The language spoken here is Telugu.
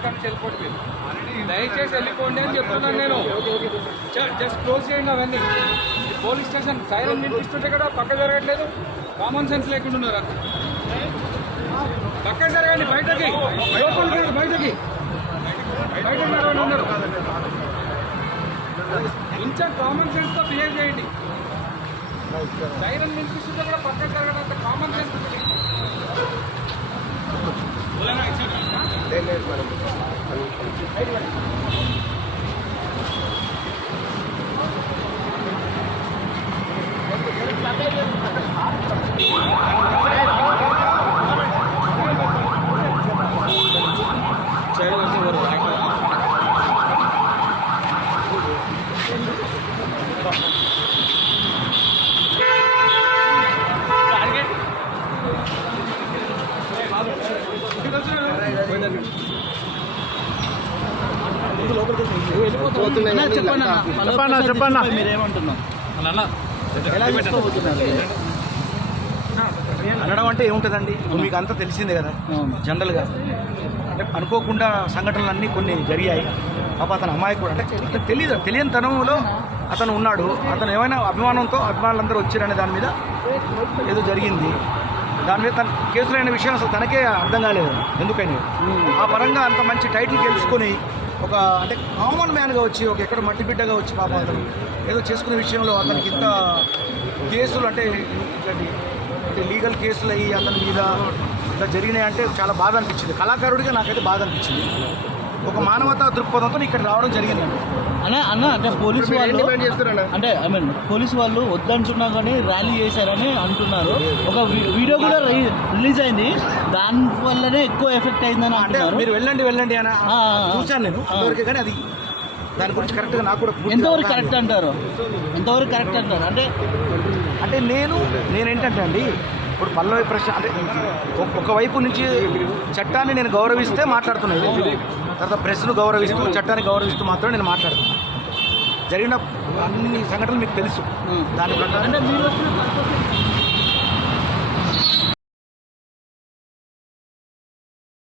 ఇక్కడ నుంచి వెళ్ళిపోండి మీరు, దయచేసి వెళ్ళిపోండి అని చెప్తున్నాను నేను. జస్ట్ క్లోజ్ చేయండి అవన్నీ. పోలీస్ స్టేషన్ సైరన్ వినిపిస్తుంటే కూడా పక్క జరగట్లేదు, కామన్ సెన్స్ లేకుండా ఉన్నారు అంత. పక్క జరగండి, బయటకి లోపలికి కాదు, బయటకి నడవండి ఉన్నారు. కొంచెం కామన్ సెన్స్తో బిహేవ్ చేయండి. సైరన్ వినిపిస్తుంటే కూడా పక్క జరగడం అంత కామన్ సెన్స్ ఉంది. చెప్పండి మీరేమంటున్నాం అనడం అంటే ఏముంటుందండి? మీకు అంతా తెలిసిందే కదా. జనరల్గా అంటే అనుకోకుండా సంఘటనలు అన్నీ కొన్ని జరిగాయి. పాప అతను అమాయకుడు, అంటే తెలియని తనంలో అతను ఉన్నాడు. అతను ఏమైనా అభిమానంతో అభిమానులందరూ వచ్చారనే దాని మీద ఏదో జరిగింది. దాని మీద తన కేసులైన విషయం అసలు తనకే అర్థం కాలేదు ఎందుకని. ఆ పరంగా అంత మంచి టైటిల్ గెలుచుకొని ఒక అంటే కామన్ మ్యాన్గా వచ్చి ఒక ఎక్కడ మట్టి బిడ్డగా వచ్చి పాప అతను ఏదో చేసుకునే విషయంలో అతనికి ఇంత కేసులు అంటే లీగల్ కేసులు అయ్యి అతని మీద ఇలా జరిగినాయి అంటే చాలా బాధ అనిపించింది. కళాకారుడిగా నాకైతే బాధ అనిపించింది. ఒక మానవతా దృక్పథంతో ఇక్కడ రావడం జరిగిందండి. అంటే పోలీసు వాళ్ళు అంటే పోలీసు వాళ్ళు వద్దంటున్నా కానీ ర్యాలీ చేశారని అంటున్నారు. ఒక వీడియో కూడా రిలీజ్ అయింది, దాని వల్లనే ఎక్కువ ఎఫెక్ట్ అయిందని అంటున్నారు. మీరు వెళ్ళండి అని చూశాను నేను అంతవరకే, కానీ అది దాని గురించి కరెక్ట్గా నాకు కూడా ఎంతవరకు కరెక్ట్ అంటారు? అంటే నేనేంటంటే అండి, ఇప్పుడు పల్లవి ప్రశ్న అంటే ఒకవైపు నుంచి చట్టాన్ని నేను గౌరవిస్తే మాట్లాడుతున్నాను, తర్వాత ప్రెస్ను గౌరవిస్తూ చట్టాన్ని గౌరవిస్తూ మాత్రం నేను మాట్లాడుతున్నాను. జరిగిన అన్ని సంఘటనలు మీకు తెలుసు. దాని ప్రకారం